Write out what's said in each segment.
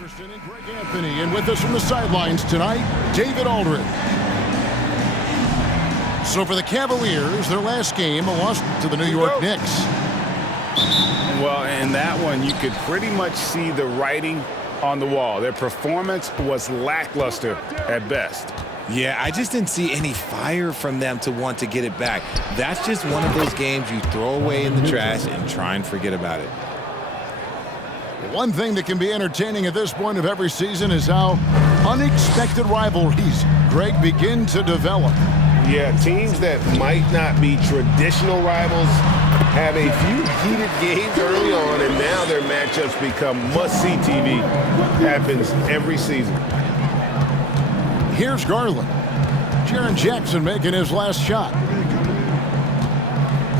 Jefferson and Greg Anthony, and with us from the sidelines tonight, David Aldridge. So for the Cavaliers, their last game, a loss to the New York Knicks. Well, in that one, you could pretty much see the writing on the wall. Their performance was lackluster at best. Yeah, I just didn't see any fire from them to want to get it back. That's just one of those games you throw away in the trash and try and forget about it. One thing that can be entertaining at this point of every season is how unexpected rivalries, Greg, begin to develop. Yeah, teams that might not be traditional rivals have a few heated games early on, and now their matchups become must-see TV. Happens every season. Here's Garland. Jaren Jackson making his last shot.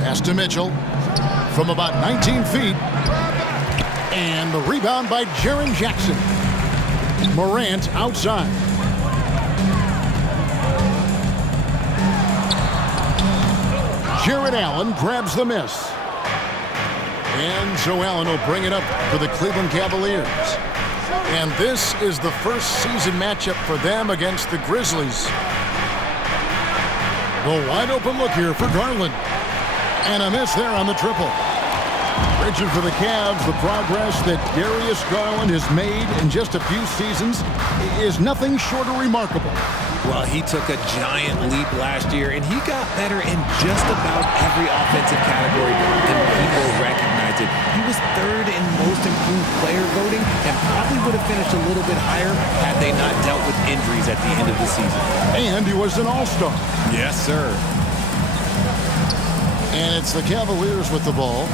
Pass to Mitchell from about 19 feet. And the rebound by Jaren Jackson. Morant outside. Jared Allen grabs the miss. And so Allen will bring it up for the Cleveland Cavaliers. And this is the first season matchup for them against the Grizzlies. The wide open look here for Garland. And a miss there on the triple. Richard, for the Cavs, the progress that Darius Garland has made in just a few seasons is nothing short of remarkable. Well, he took a giant leap last year, and he got better in just about every offensive category, and people recognized it. He was third in most improved player voting and probably would have finished a little bit higher had they not dealt with injuries at the end of the season. And he was an all-star. Yes, sir. And it's the Cavaliers with the ball,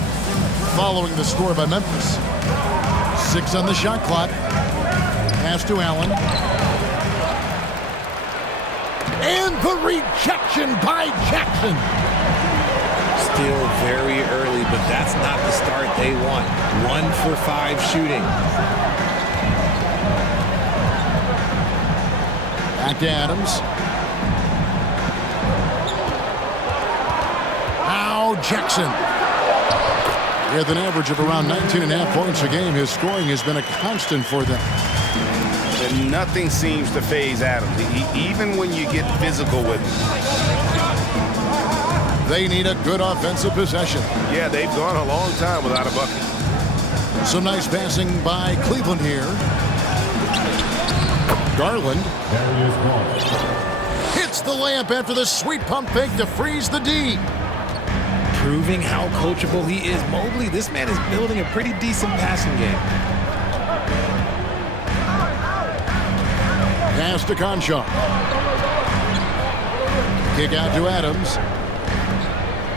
following the score by Memphis. 6 on the shot clock. Pass to Allen. And the rejection by Jackson. Still very early, but that's not the start they want. 1 for 5 shooting. Back to Adams. Now Jackson. With an average of around 19.5 points a game, his scoring has been a constant for them. And nothing seems to faze Adams, even when you get physical with him. They need a good offensive possession. Yeah, they've gone a long time without a bucket. Some nice passing by Cleveland here. Garland hits the layup after the sweet pump fake to freeze the D. Proving how coachable he is. Mobley, this man is building a pretty decent passing game. Pass to Conchar. Kick out to Adams.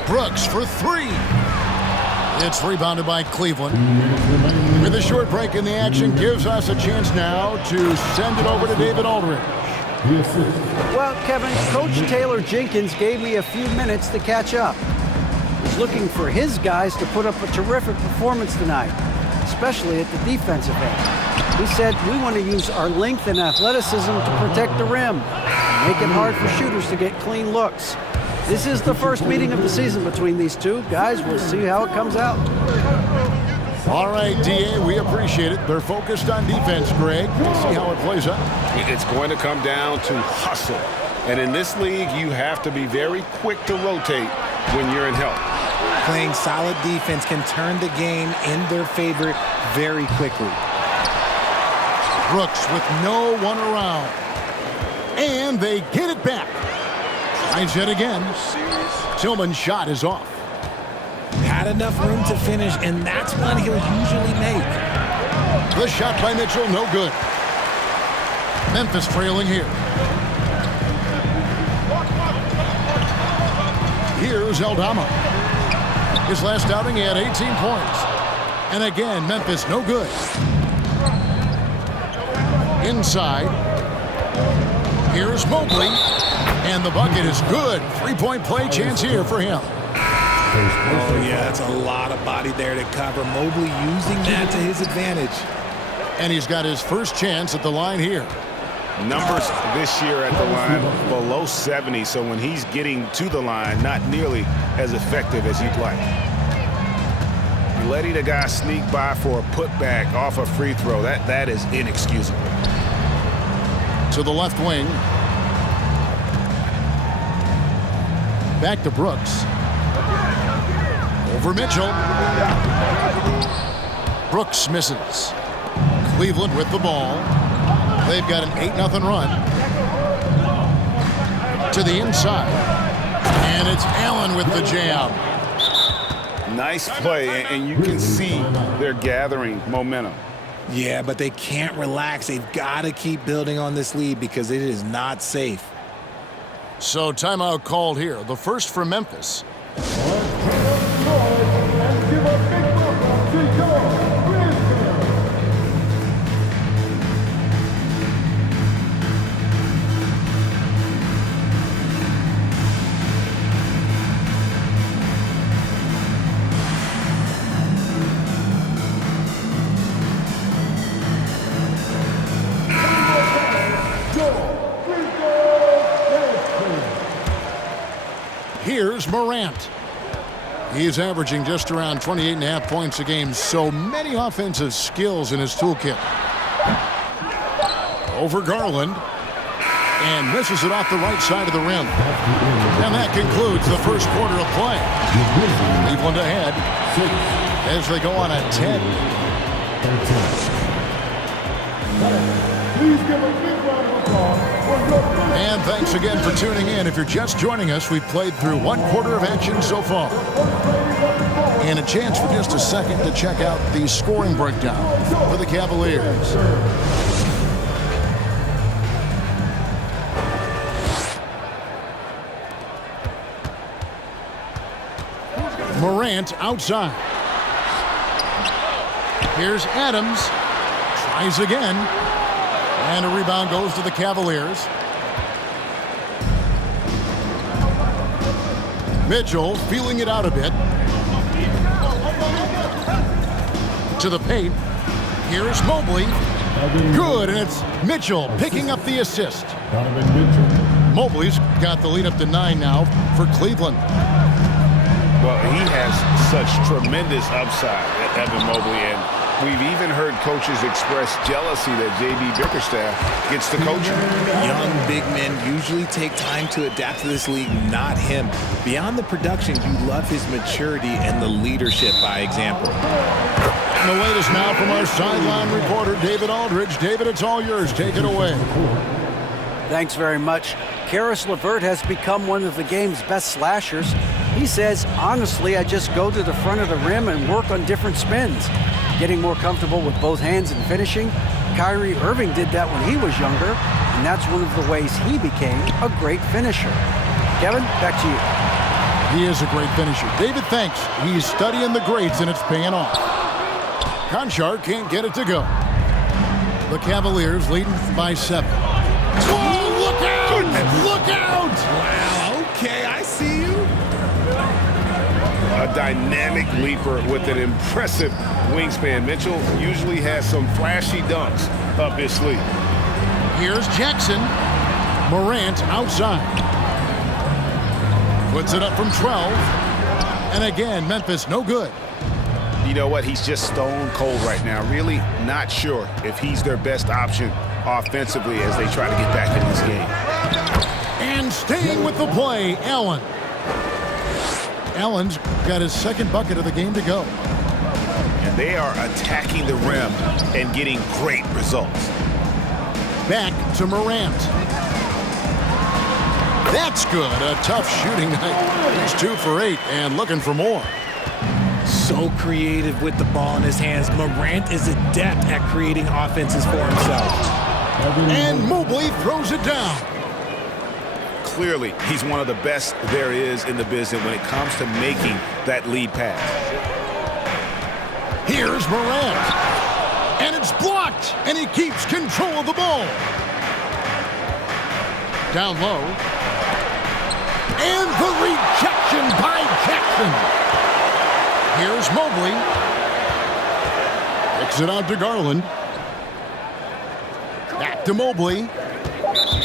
Brooks for 3. It's rebounded by Cleveland. With a short break in the action, gives us a chance now to send it over to David Aldridge. Well, Kevin, Coach Taylor Jenkins gave me a few minutes to catch up. He's looking for his guys to put up a terrific performance tonight, especially at the defensive end. He said, we want to use our length and athleticism to protect the rim, make it hard for shooters to get clean looks. This is the first meeting of the season between these two. Guys, we'll see how it comes out. All right, D.A., we appreciate it. They're focused on defense, Greg. We'll see how it plays out. It's going to come down to hustle. And in this league, you have to be very quick to rotate when you're in help. Playing solid defense can turn the game in their favor very quickly. Brooks with no one around. And they get it back. Tries it again. Tillman's shot is off. Had enough room to finish, and that's one he'll usually make. The shot by Mitchell, no good. Memphis trailing here. Here's Aldama. His last outing, he had 18 points. And again, Memphis, no good. Inside. Here's Mobley. And the bucket is good. 3-point play chance here for him. Oh, yeah, that's a lot of body there to cover. Mobley using that to his advantage. And he's got his first chance at the line here. Numbers this year at the line below 70, so when he's getting to the line, not nearly as effective as you'd like. letting a guy sneak by for a putback off a free throw, that is inexcusable. To the left wing. Back to Brooks. Over Mitchell. Brooks misses. Cleveland with the ball. They've got an 8-0 run. To the inside. And it's Allen with the jam. Nice play, and you can see they're gathering momentum. Yeah, but they can't relax. They've got to keep building on this lead because it is not safe. So timeout called here. The first for Memphis. Here's Morant. He's averaging just around 28.5 points a game, so many offensive skills in his toolkit. Over Garland. And misses it off the right side of the rim. And that concludes the first quarter of play. Cleveland ahead as they go on a 10. Please give a big round of applause. And thanks again for tuning in. If you're just joining us, we've played through one quarter of action so far. And a chance for just a second to check out the scoring breakdown for the Cavaliers. Morant outside. Here's Adams. Tries again. And a rebound goes to the Cavaliers. Mitchell feeling it out a bit. To the paint. Here's Mobley. Good, and it's Mitchell picking up the assist. Mobley's got the lead up to 9 now for Cleveland. Well, he has such tremendous upside, Evan Mobley, and we've even heard coaches express jealousy that J.B. Bickerstaff gets the coaching. Young big men usually take time to adapt to this league, not him. Beyond the production, you love his maturity and the leadership by example. And the latest now from our sideline reporter, David Aldridge. David, it's all yours. Take it away. Thanks very much. Karis LeVert has become one of the game's best slashers. He says, honestly, I just go to the front of the rim and work on different spins. Getting more comfortable with both hands and finishing. Kyrie Irving did that when he was younger, and that's one of the ways he became a great finisher. Kevin, back to you. He is a great finisher. David, thanks. He's studying the greats, and it's paying off. Conchar can't get it to go. The Cavaliers leading by 7. Oh, look out! Look out! Wow, okay, I see you. A dynamic leaper with an impressive wingspan. Mitchell usually has some flashy dunks up his sleeve. Here's Jackson. Morant outside. Puts it up from 12. And again, Memphis no good. You know what? He's just stone cold right now. Really not sure if he's their best option offensively as they try to get back in this game. And staying with the play, Allen. Allen's got his second bucket of the game to go. And they are attacking the rim and getting great results. Back to Morant. That's good. A tough shooting night. He's 2 for 8 and looking for more. So creative with the ball in his hands. Morant is adept at creating offenses for himself. And Mobley throws it down. Clearly, he's one of the best there is in the business when it comes to making that lead pass. Here's Morant. And it's blocked. And he keeps control of the ball. Down low. And the rejection by Jackson. Here's Mobley. Kicks it out to Garland. Back to Mobley.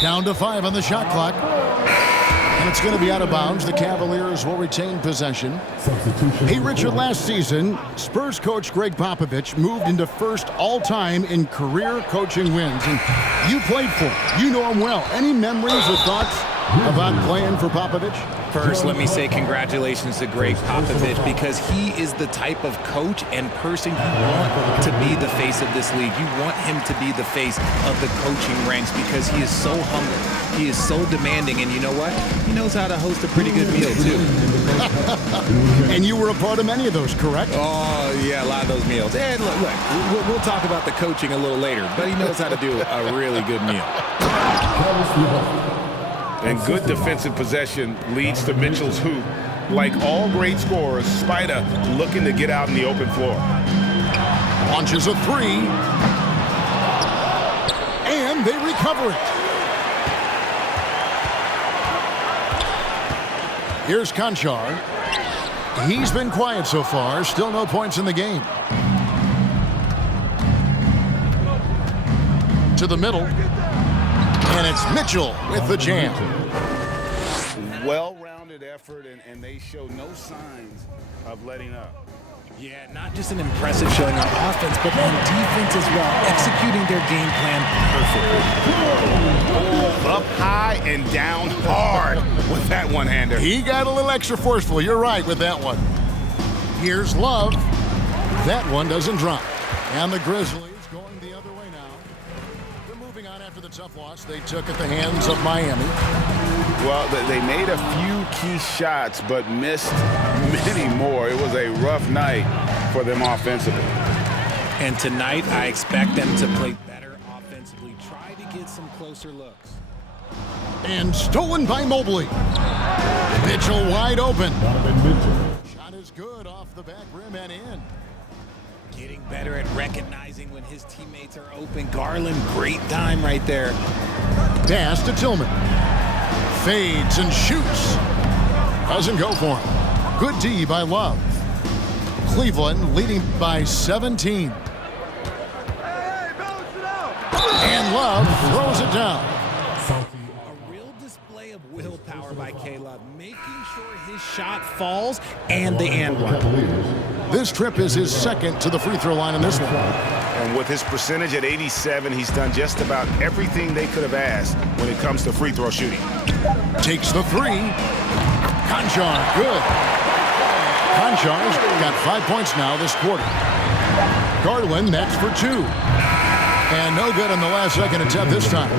Down to 5 on the shot clock. And And it's going to be out of bounds. The Cavaliers will retain possession. Hey, Richard, last season, Spurs coach Greg Popovich moved into first all-time in career coaching wins. And you played for him. You know him well. Any memories or thoughts about playing for Popovich? First, let me say congratulations to Greg Popovich, because he is the type of coach and person you want to be the face of this league. You want him to be the face of the coaching ranks, because he is so humble. He is so demanding, and you know what? He knows how to host a pretty good meal, too. And you were a part of many of those, correct? Oh, yeah, a lot of those meals. And look, we'll talk about the coaching a little later, but he knows how to do a really good meal. And good defensive possession leads to Mitchell's hoop. Like all great scorers, Spida looking to get out in the open floor. Launches a three. And they recover it. Here's Conchar. He's been quiet so far. Still no points in the game. To the middle. And it's Mitchell with the jam. Well-rounded effort, and they show no signs of letting up. Yeah, not just an impressive showing on offense, but on defense as well, executing their game plan perfectly. Up high and down hard with that one-hander. He got a little extra forceful. You're right with that one. Here's Love. That one doesn't drop. And the Grizzlies going the other way now. They're moving on after the tough loss they took at the hands of Miami. Well, they made a few key shots, but missed many more. It was a rough night for them offensively. And tonight, I expect them to play better offensively. Try to get some closer looks. And stolen by Mobley. Mitchell wide open. Shot is good off the back rim and in. Getting better at recognizing when his teammates are open. Garland, great dime right there. Pass to Tillman. Fades and shoots. Doesn't go for him. Good D by Love. Cleveland leading by 17. And Love throws it down. A real display of willpower by K-Love, making sure his shot falls and the and one. This trip is his second to the free throw line in this one. And with his percentage at 87, he's done just about everything they could have asked when it comes to free throw shooting. Takes the three. Conchar, good. Conchar's got 5 points now this quarter. Garland, that's for two. And no good on the last second attempt this time.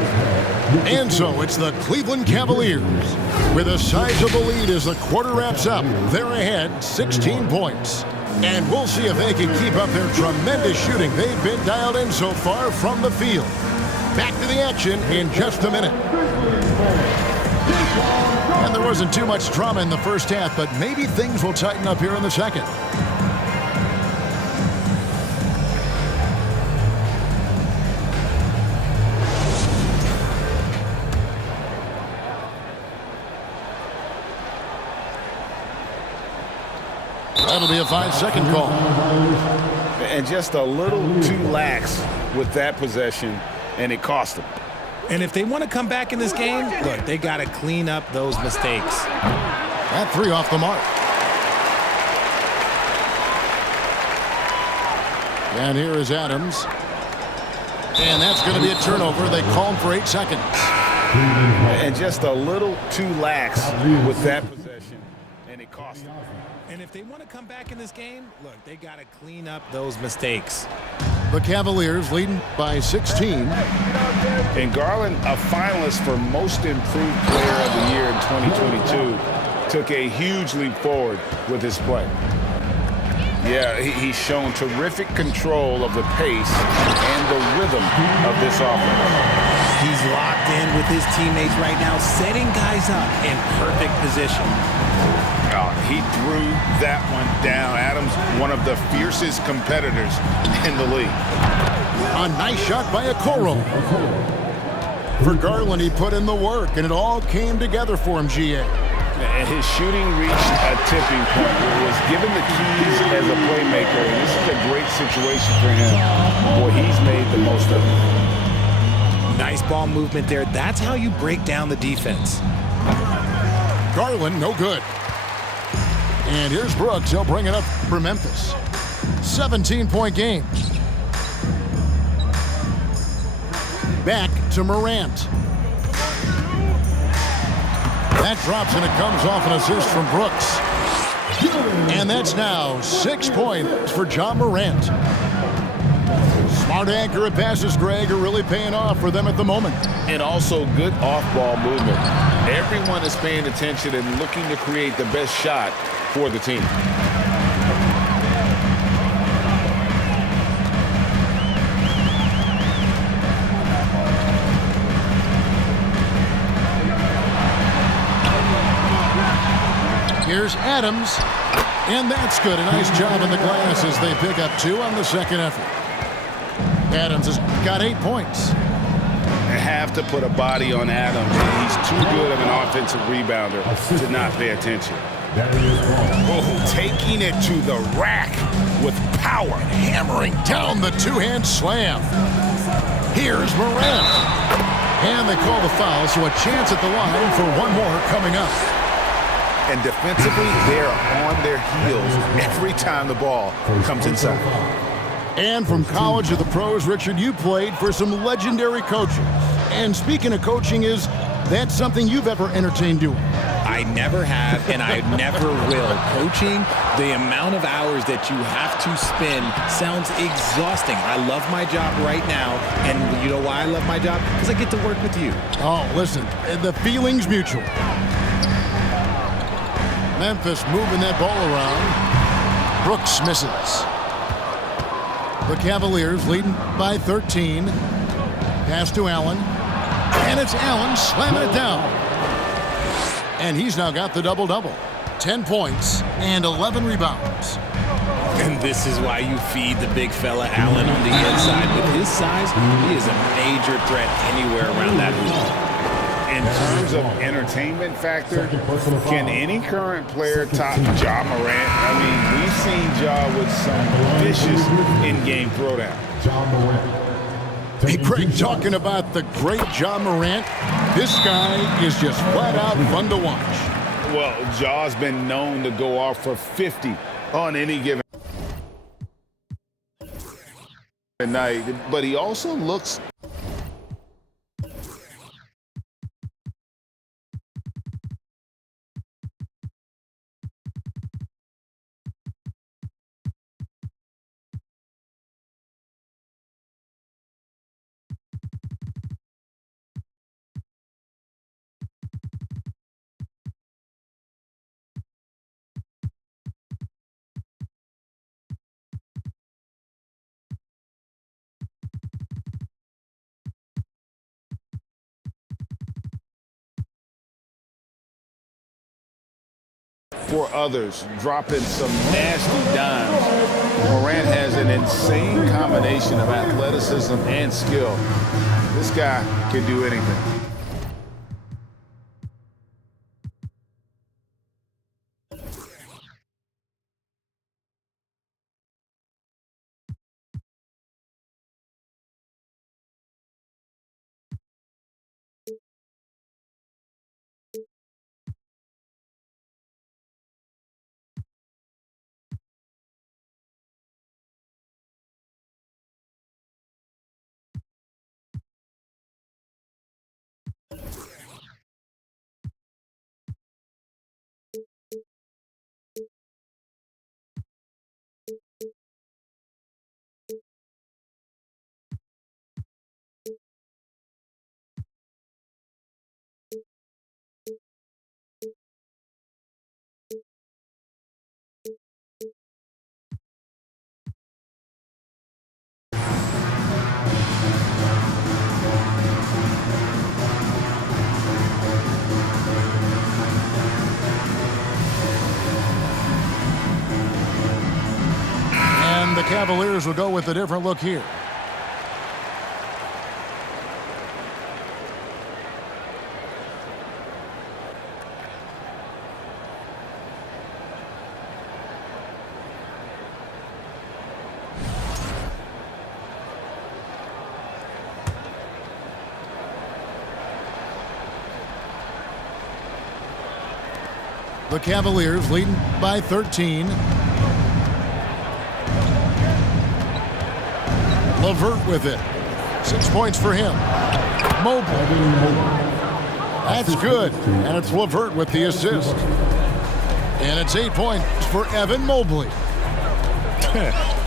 And so it's the Cleveland Cavaliers with a sizable lead as the quarter wraps up. They're ahead 16 points. And we'll see if they can keep up their tremendous shooting they've been dialed in so far from the field. Back to the action in just a minute. And there wasn't too much drama in the first half, but maybe things will tighten up here in the second. That'll be a 5-second call. And just a little too lax with that possession, and it cost them. And if they want to come back in this game, look, they got to clean up those mistakes. That three off the mark. And here is Adams. And that's going to be a turnover. They call him for 8 seconds. And just a little too lax with that possession, and it cost them. And if they want to come back in this game, look, they got to clean up those mistakes. The Cavaliers leading by 16. And Garland, a finalist for Most Improved Player of the Year in 2022, took a huge leap forward with his play. Yeah, he's shown terrific control of the pace and the rhythm of this offense. He's locked in with his teammates right now, setting guys up in perfect position. He threw that one down. Adams, one of the fiercest competitors in the league. A nice shot by Okoro. For Garland, he put in the work, and it all came together for him, GA. And his shooting reached a tipping point where he was given the keys as a playmaker, and this is a great situation for him. Boy, he's made the most of it. Nice ball movement there. That's how you break down the defense. Garland, no good. And here's Brooks. He'll bring it up for Memphis. 17-point game. Back to Morant. That drops and it comes off an assist from Brooks. And that's now 6 points for John Morant. Smart, accurate passes, Greg, are really paying off for them at the moment. And also good off-ball movement. Everyone is paying attention and looking to create the best shot for the team. Here's Adams, and that's good. A nice job in the glass as they pick up 2 on the second effort. Adams has got 8 points. They have to put a body on Adams. He's too good of an offensive rebounder to not pay attention. Oh, taking it to the rack with power, hammering down the two-hand slam. Here's Morant. And they call the foul, so a chance at the line for one more coming up. And defensively, they're on their heels every time the ball comes inside. And from college to the pros, Richard, you played for some legendary coaches. And speaking of coaching, is that something you've ever entertained doing? I never have, and I never will. Coaching, the amount of hours that you have to spend sounds exhausting. I love my job right now, and you know why I love my job? Because I get to work with you. Oh, listen, the feeling's mutual. Memphis moving that ball around. Brooks misses. The Cavaliers leading by 13. Pass to Allen. And it's Allen slamming it down. And he's now got the double-double. 10 points and 11 rebounds. And this is why you feed the big fella Allen on the inside. With his size, he is a major threat anywhere around that hoop. In terms of entertainment factor, can any current player top Ja Morant? I mean, we've seen Ja with some vicious in-game throwdown. Hey, Craig, talking about the great Ja Morant, this guy is just flat out fun to watch. Well, Ja's been known to go off for 50 on any given night, but he also looks for others, dropping some nasty dimes. Morant has an insane combination of athleticism and skill. This guy can do anything. The Cavaliers will go with a different look here. The Cavaliers leading by 13. LeVert with it. 6 points for him. Mobley. That's good. And it's LeVert with the assist. And it's 8 points for Evan Mobley.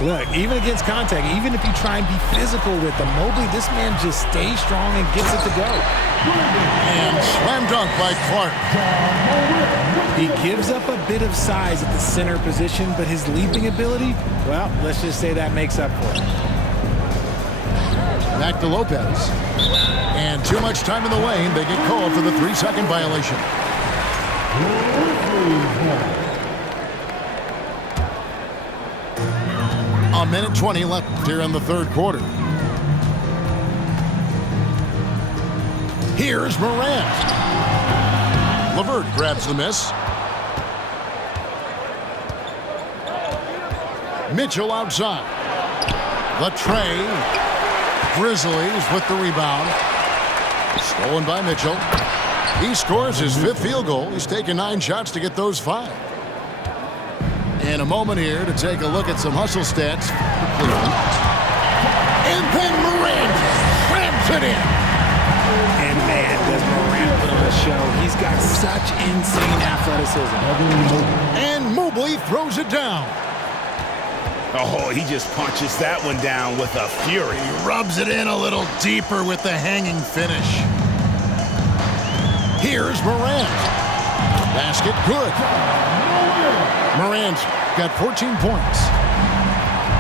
Look, even against contact, even if you try and be physical with the Mobley, this man just stays strong and gets it to go. And slam dunk by Clark. He gives up a bit of size at the center position, but his leaping ability, well, let's just say that makes up for it. Back to Lopez. And too much time in the lane. They get called for the 3-second violation. A minute 20 left here in the third quarter. Here's Morant. LeVert grabs the miss. Mitchell outside. The tray. Grizzlies with the rebound. Stolen by Mitchell. He scores his 5th field goal. He's taken 9 shots to get those 5. In a moment here to take a look at some hustle stats for Cleveland. And then Morant slams it in. And man, does Morant put on a show. He's got such insane athleticism. And Mobley throws it down. Oh, he just punches that one down with a fury. He rubs it in a little deeper with the hanging finish. Here's Morant. Basket good. Morant's got 14 points.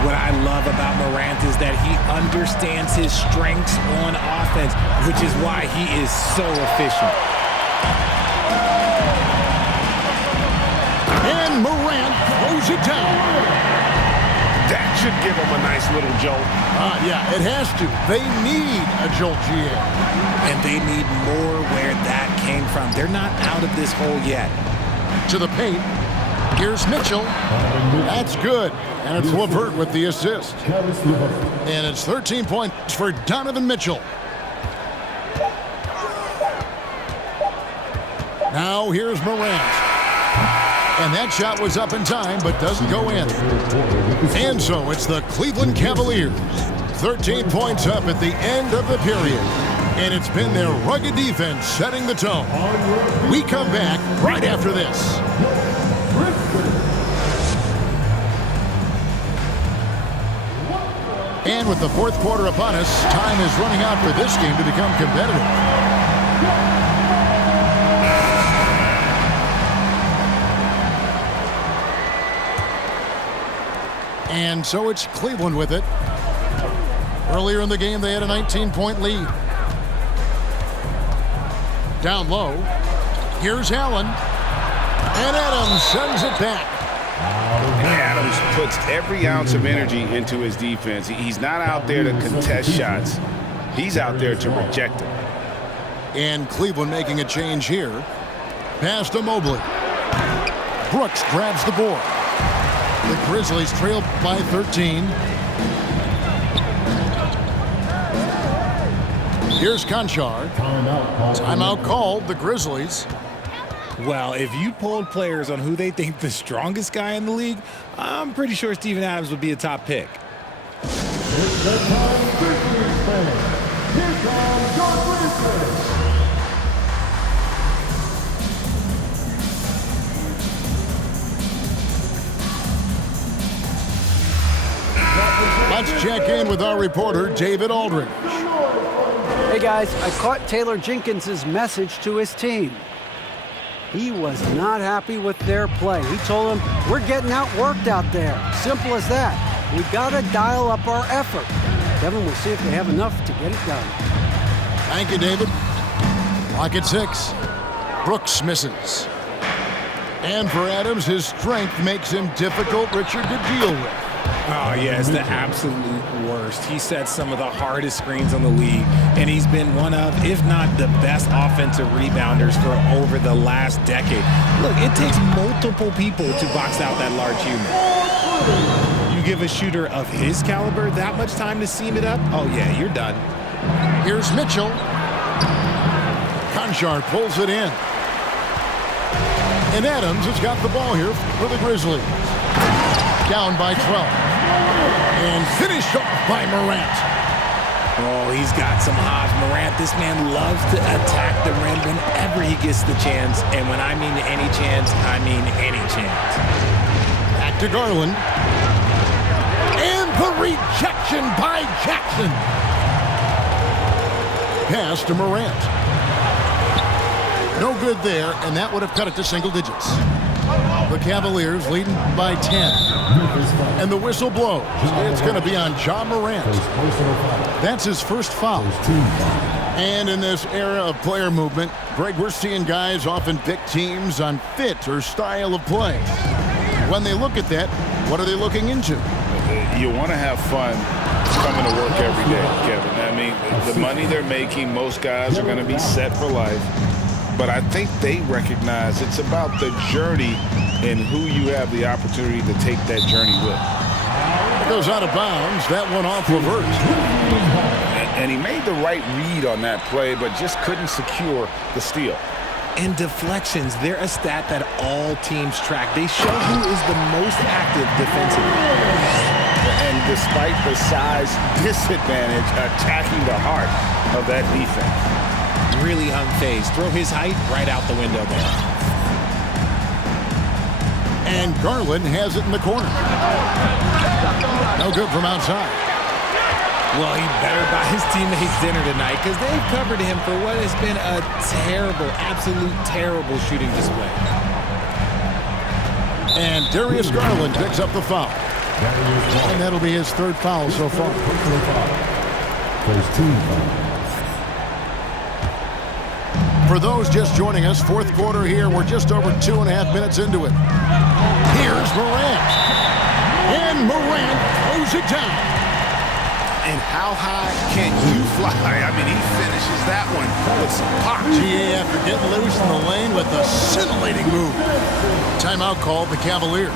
What I love about Morant is that he understands his strengths on offense, which is why he is so efficient. And Morant throws it down. That should give him a nice little jolt. Yeah, it has to. They need a jolt, GA. And they need more where that came from. They're not out of this hole yet. To the paint. Here's Mitchell. That's good. And it's LeVert with the assist. And it's 13 points for Donovan Mitchell. Now here's Morant. And that shot was up in time, but doesn't go in. And so it's the Cleveland Cavaliers. 13 points up at the end of the period. And it's been their rugged defense setting the tone. We come back right after this. And with the fourth quarter upon us, time is running out for this game to become competitive. And so it's Cleveland with it. Earlier in the game, they had a 19-point lead. Down low. Here's Allen. And Adams sends it back. Adams puts every ounce of energy into his defense. He's not out there to contest shots. He's out there to reject them. And Cleveland making a change here. Pass to Mobley. Brooks grabs the board. The Grizzlies trail by 13. Here's Conchar. Timeout called, the Grizzlies. Well, if you polled players on who they think the strongest guy in the league, I'm pretty sure Steven Adams would be a top pick. Let's check in with our reporter, David Aldridge. Hey guys, I caught Taylor Jenkins' message to his team. He was not happy with their play. He told them, we're getting outworked out there. Simple as that. We gotta dial up our effort. Kevin, we'll see if they have enough to get it done. Thank you, David. Clock at 6. Brooks misses. And for Adams, his strength makes him difficult, Richard, to deal with. Oh, yeah, it's the absolute worst. He set some of the hardest screens on the league, and he's been one of, if not the best offensive rebounders for over the last decade. Look, it takes multiple people to box out that large human. You give a shooter of his caliber that much time to seam it up, oh, yeah, you're done. Here's Mitchell. Conchar pulls it in. And Adams has got the ball here for the Grizzlies. Down by 12. And finished off by Morant. Oh, he's got some hops. Morant, this man loves to attack the rim whenever he gets the chance. And when I mean any chance, I mean any chance. Back to Garland. And the rejection by Jackson. Pass to Morant. No good there, and that would have cut it to single digits. The Cavaliers leading by 10. And the whistle blows. It's going to be on Ja Morant. That's his first foul. And in this era of player movement, Greg, we're seeing guys often pick teams on fit or style of play. When they look at that, what are they looking into? You want to have fun coming to work every day, Kevin. I mean, the money they're making, most guys are going to be set for life. But I think they recognize it's about the journey and who you have the opportunity to take that journey with. It goes out of bounds. That one off reverse. And he made the right read on that play, but just couldn't secure the steal. And deflections, they're a stat that all teams track. They show who is the most active defensively. And despite the size disadvantage, attacking the heart of that defense. Really unfazed. Throw his height right out the window there. And Garland has it in the corner. No good from outside. Well, he better buy his teammates dinner tonight because they've covered him for what has been a terrible, absolute terrible shooting display. And Darius Garland picks up the foul. And that'll be his third foul so far. For those just joining us, fourth quarter here. We're just over 2.5 minutes into it. Here's Morant. And Morant throws it down. And how high can you fly? I mean, he finishes that one with some pop. GA after getting loose in the lane with a scintillating move. Timeout called the Cavaliers.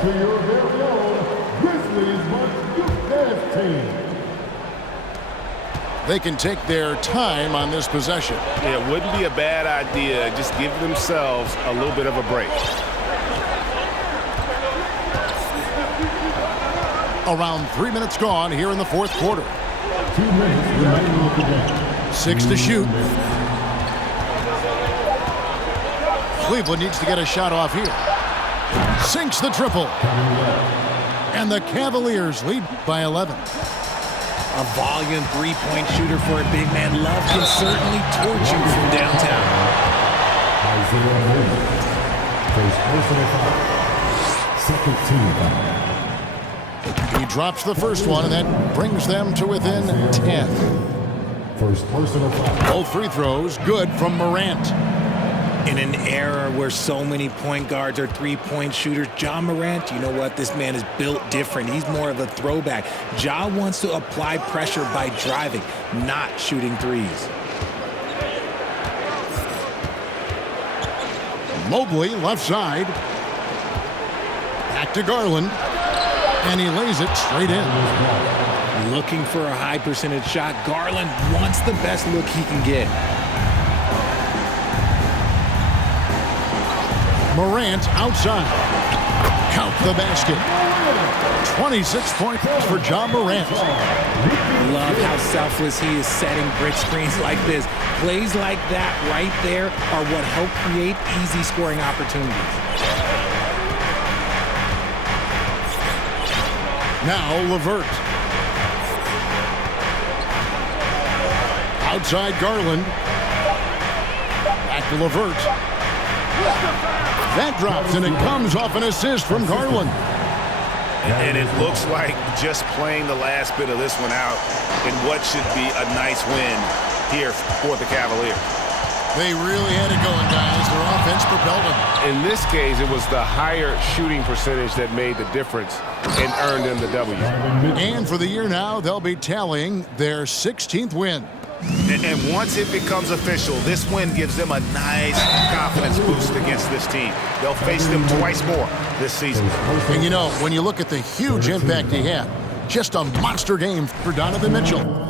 To your very own Grizzlies Youth team. They can take their time on this possession. Yeah, it wouldn't be a bad idea. Just give themselves a little bit of a break. Around 3 minutes gone here in the fourth quarter. 2 minutes remaining of the game. 6 to shoot. Cleveland needs to get a shot off here. Sinks the triple. And the Cavaliers lead by 11. A volume three-point shooter for a big man. Love can certainly torch you from downtown. Second team foul. He drops the first one, and that brings them to within 10. First personal foul. Both free throws good from Morant. In an era where so many point guards are three-point shooters, Ja Morant, you know what? This man is built different. He's more of a throwback. Ja wants to apply pressure by driving, not shooting threes. Mobley, left side. Back to Garland. And he lays it straight in. Looking for a high percentage shot. Garland wants the best look he can get. Morant outside. Count the basket. 26 points for Ja Morant. Love how selfless he is setting brick screens like this. Plays like that right there are what help create easy scoring opportunities. Now LeVert. Outside Garland. Back to Levert. That drops, and it comes off an assist from Garland. And it looks like just playing the last bit of this one out in what should be a nice win here for the Cavaliers. They really had it going, guys. Their offense propelled them. In this case, it was the higher shooting percentage that made the difference and earned them the W. And for the year now, they'll be tallying their 16th win. And once it becomes official, this win gives them a nice confidence boost against this team. They'll face them twice more this season. And you know, when you look at the huge impact he had, just a monster game for Donovan Mitchell.